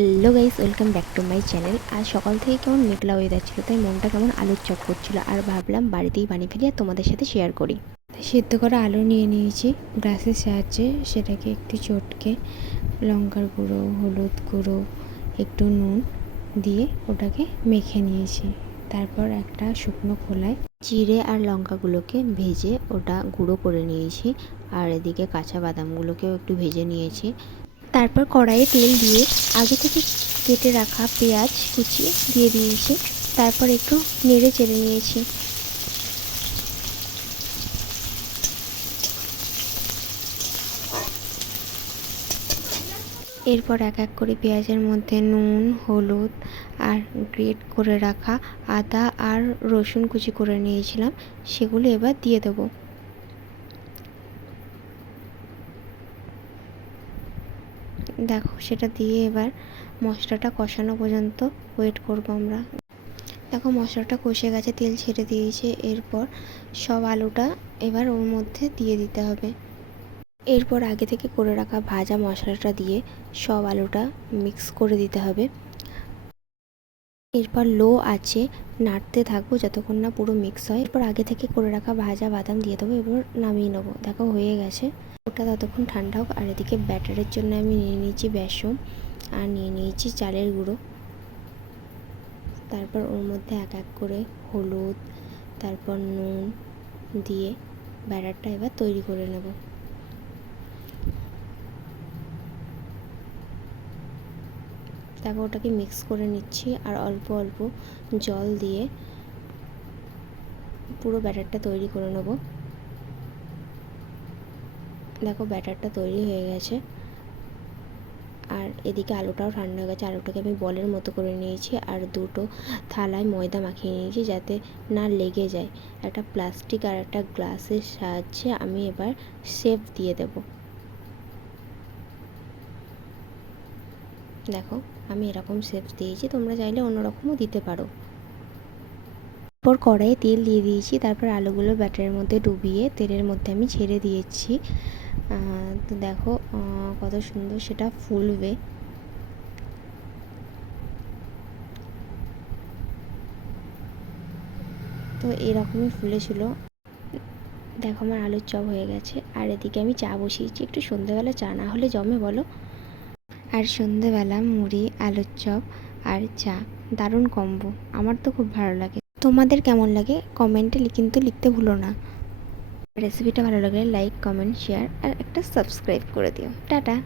Hello guys, welcome back to my channel. আজ সকাল থেকে কেমন মেঘলা ওয়েদার ছিল, তাই মনটা কেমন আলুর চপ করছিল, আর ভাবলাম বাড়িতেই বানিয়ে ফেলি আর তোমাদের সাথে শেয়ার করি। সিদ্ধ করা আলু নিয়ে নিয়েছি গ্লাসের সাহায্যে, সেটাকে একটু চটকে লঙ্কার গুঁড়ো, হলুদ গুঁড়ো, একটু নুন দিয়ে ওটাকে মেখে নিয়েছি। তারপর একটা শুকনো খোলায় জিরে আর লঙ্কাগুলোকে ভেজে ওটা গুঁড়ো করে নিয়েছি, আর এদিকে কাঁচা বাদামগুলোকেও একটু ভেজে নিয়েছি। তারপর কড়াইয়ে তেল দিয়ে আগে থেকে কেটে রাখা পেঁয়াজ কুচি দিয়ে দিয়েছি। তারপর একটু নেড়ে চেড়ে নিয়েছি। এরপর এক এক করে পেঁয়াজের মধ্যে নুন, হলুদ আর গ্রেট করে রাখা আদা আর রসুন কুচি করে নিয়েছিলাম, সেগুলো এবার দিয়ে দেবো। দেখো, সেটা দিয়ে এবার মশলাটা কষানো পর্যন্ত ওয়েট করবো আমরা। দেখো, মশলাটা কষে গেছে, তেল ছেড়ে দিয়েছে। এরপর সব আলুটা এবার ওর মধ্যে দিয়ে দিতে হবে। এরপর আগে থেকে করে রাখা ভাজা মশলাটা দিয়ে সব আলুটা মিক্স করে দিতে হবে। এরপর লো আঁচে নাড়তে থাকবো যতক্ষণ না পুরো মিক্স হয়। এরপর আগে থেকে করে রাখা ভাজা বাদাম দিয়ে দেবো। এবার নামিয়ে নেবো। দেখো, হয়ে গেছে। ওটা ততক্ষণ ঠান্ডা হোক। আর এদিকে ব্যাটারের জন্য আমি নিয়ে নিয়েছি বেসন আর নিয়ে নিয়েছি চালের গুঁড়ো। তারপর ওর মধ্যে এক এক করে হলুদ, তারপর নুন দিয়ে ব্যাটারটা এবার তৈরি করে নেব। তারপর ওটাকে মিক্স করে নিচ্ছি আর অল্প অল্প জল দিয়ে পুরো ব্যাটারটা তৈরি করে নেব। দেখো, ব্যাটারটা তৈরি হয়ে গেছে। আর এদিকে আলুটাও ঠান্ডা হয়ে গেছে। আলুটাকে আমি বলের মতো করে নিয়েছি আর দুটো থালায় ময়দা মাখিয়ে নিয়েছি যাতে না লেগে যায়। একটা প্লাস্টিক আর একটা গ্লাসের সাহায্যে আমি এবার শেপ দিয়ে দেব। দেখো, আমি এরকম শেপ দিয়েছি, তোমরা চাইলে অন্যরকমও দিতে পারো। তারপর কড়াইয়ে তেল দিয়ে দিয়েছি। তারপর আলুগুলো ব্যাটারের মধ্যে ডুবিয়ে তেলের মধ্যে আমি ছেড়ে দিয়েছি। তো দেখো কত সুন্দর সেটা ফুলবে। তো এরকমই ফুলেছিল। দেখো, আমার আলুর চপ হয়ে গেছে। আর এদিকে আমি চা বসিয়েছি। একটু সন্ধ্যেবেলা চা না হলে জমে বলো? আর সন্ধ্যেবেলা মুড়ি, আলুর চপ আর চা, দারুণ কম্বো। আমার তো খুব ভালো লাগে। তোমাদের কেমন লাগে কমেন্টে কিন্তু লিখতে ভুলো না। রেসিপিটা ভালো লাগলে লাইক, কমেন্ট, শেয়ার আর একটা সাবস্ক্রাইব করে দিও। টাটা।